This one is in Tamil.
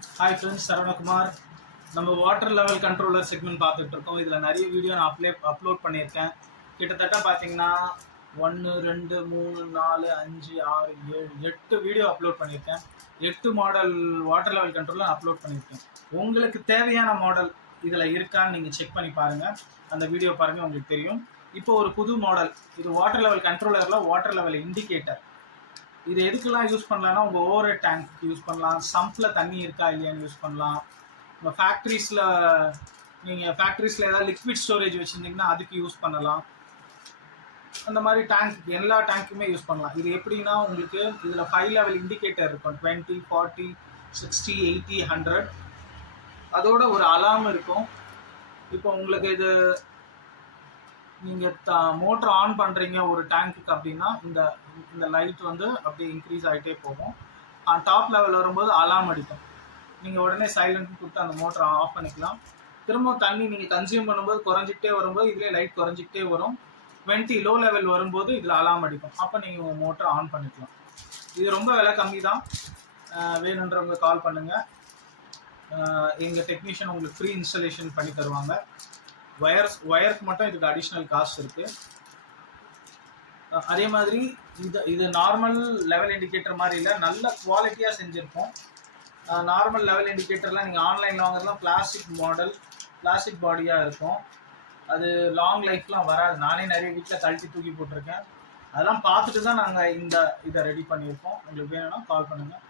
Hi friends, saravanakumar. நம்ம வாட்டர் லெவல் கண்ட்ரோலர் செக்மெண்ட் பார்த்துட்டு இருக்கோம். இதில் நிறைய வீடியோ நான் அப்லோட் பண்ணியிருக்கேன். கிட்டத்தட்ட பார்த்தீங்கன்னா 1 2 3 4 5 6 7 8 வீடியோ அப்லோட் பண்ணியிருக்கேன். 8 model water level controller upload பண்ணியிருக்கேன். உங்களுக்கு தேவையான மாடல் இதில் இருக்கான்னு நீங்கள் செக் பண்ணி பாருங்கள். அந்த வீடியோ பாருங்கள், உங்களுக்கு தெரியும். இப்போ ஒரு புது மாடல், இது வாட்டர் லெவல் கண்ட்ரோலரில் வாட்டர் லெவல் இண்டிகேட்டர். இது எதுக்கெல்லாம் யூஸ் பண்ணலாம்னா, உங்கள் ஓவர் டேங்க் யூஸ் பண்ணலாம், சம்பில் தண்ணி இருக்கா இல்லையான்னு யூஸ் பண்ணலாம். உங்கள் ஃபேக்ட்ரிஸில் ஏதாவது லிக்விட் ஸ்டோரேஜ் வச்சுருந்தீங்கன்னா அதுக்கு யூஸ் பண்ணலாம். அந்த மாதிரி டேங்க்கு எல்லா டேங்க்குமே யூஸ் பண்ணலாம். இது எப்படின்னா, உங்களுக்கு இதில் 5 லெவல் இண்டிகேட்டர் இருக்கும். 20 40 60 80 100. அதோட ஒரு அலார்ம் இருக்கும். இப்போ உங்களுக்கு இது நீங்கள் மோட்டர் ஆன் பண்ணுறீங்க ஒரு டேங்க்குக்கு அப்படின்னா, இந்த லைட் வந்து அப்படியே இன்க்ரீஸ் ஆகிட்டே போகும். டாப் லெவல் வரும்போது அலார்ம் அடிக்கும். நீங்கள் உடனே சைலண்ட் கொடுத்து அந்த மோட்டரை ஆஃப் பண்ணிக்கலாம். திரும்ப தண்ணி நீங்கள் கன்சியூம் பண்ணும்போது குறைஞ்சிக்கிட்டே வரும்போது இதிலே லைட் குறைஞ்சிக்கிட்டே வரும். 20 லோ லெவல் வரும்போது இதில் அலார்ம் அடிக்கும். அப்போ நீங்கள் உங்கள் மோட்டரை ஆன் பண்ணிக்கலாம். இது ரொம்ப விலை கம்மி தான். வேணுன்றவங்க கால் பண்ணுங்கள். எங்கள் டெக்னீஷியன் உங்களுக்கு ஃப்ரீ இன்ஸ்டாலேஷன் பண்ணி தருவாங்க. ஒயருக்கு மட்டும் இதுக்கு அடிஷ்னல் காஸ்ட் இருக்குது. அதே மாதிரி இது நார்மல் லெவல் இண்டிகேட்டர் மாதிரி இல்லை, நல்ல குவாலிட்டியாக செஞ்சுருப்போம். நார்மல் லெவல் இண்டிகேட்டர்லாம் நீங்கள் ஆன்லைனில் வாங்குறதுலாம் பிளாஸ்டிக் பாடியாக இருக்கும். அது லாங் லைஃப்லாம் வராது. நானே நிறைய வீட்டில் கழட்டி தூக்கி போட்டிருக்கேன். அதெல்லாம் பார்த்துட்டு தான் நாங்கள் இதை ரெடி பண்ணியிருக்கோம். உங்களுக்கு வேணும்னா கால் பண்ணுங்கள்.